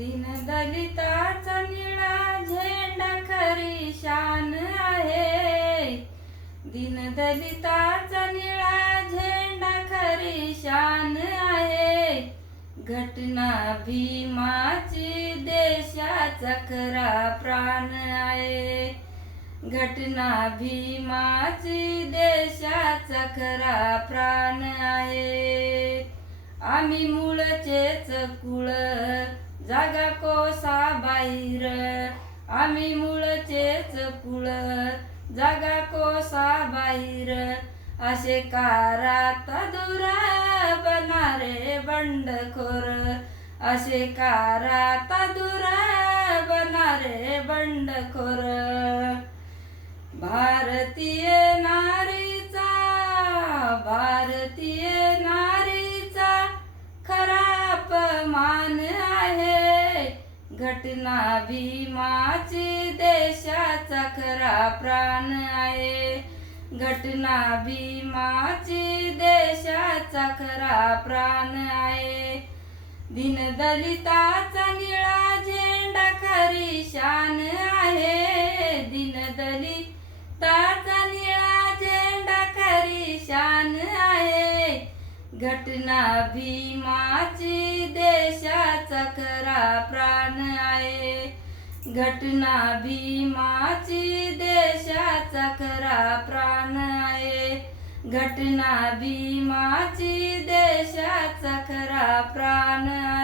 दिन दलिताचा निळा झेंडा खरी शान आहे. दिन दलिताचा निळा झेंडा खरी शान आहे. घटना भीमाची देशाचा खरा प्राण आहे. घटना भीमाची देशाचा खरा प्राण आहे. आम्ही तेच कुळ जागा कोसा बाहेर आम्ही मुळचेच कुळ जागा कोसा बाहेर असे कारात दुरा बनारे बंडखोर. असे कारात दुरा बनारे बंडखोर. भारतीय नारीचा भारतीय घटना भीमाची देशाचा खरा प्राण आहे. घटना भीमाची देशाचा खरा प्राण आहे. दिन दलिताचा निळा झेंडा खरी शान आहे. दिन दलिताचा निळा झेंडा खरी शान आहे. घटना भीमाची देशाचा खरा प्राण घटना भीमाची देशाचा खरा प्राण आहे. घटना भीमाची देशाचा खरा प्राण आहे.